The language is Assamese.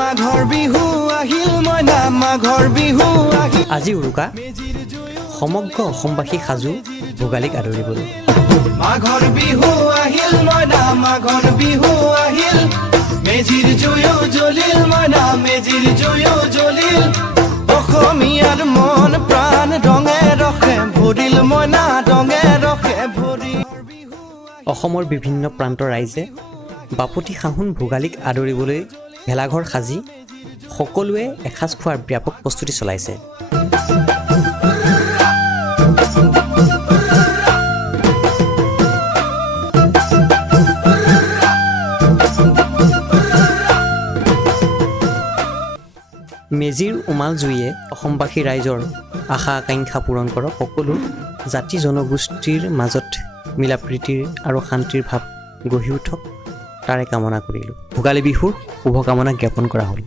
মাঘৰ বিহু আহিল মইনা মাঘৰ বিহু আহিল আজি উৰুকা সমগ্ৰ অসমবাসী সাজু ভোগালীক আদৰিবলৈ মাঘৰ বিহু আহিল মইনা মাঘৰ বিহু আহিল মেজিৰ জুয়ো জ্বলিল মইনা মেজিৰ জুয়ো জ্বলিল অসমীয়াৰ মন প্ৰাণ ৰঙে ৰখে ভৰিল মইনা ৰঙে ৰখে ভৰি অসমৰ বিভিন্ন প্ৰান্তৰ ৰাইজে বাপুতি সাহোন ভোগালীক আদৰিবলৈ ভেলাঘৰ সাজি সকলোৱে এসাঁজ খোৱাৰ ব্যাপক প্ৰস্তুতি চলাইছে মেজিৰ উমাল জুয়ে অসমবাসী ৰাইজৰ আশা আকাংক্ষা পূৰণ কৰক সকলো জাতি জনগোষ্ঠীৰ মাজত মিলা প্ৰীতিৰ আৰু শান্তিৰ ভাৱ গঢ়ি উঠক তাৰে কামনা কৰিলোঁ ভোগালী বিহুৰ শুভকামনা জ্ঞাপন কৰা হ'ল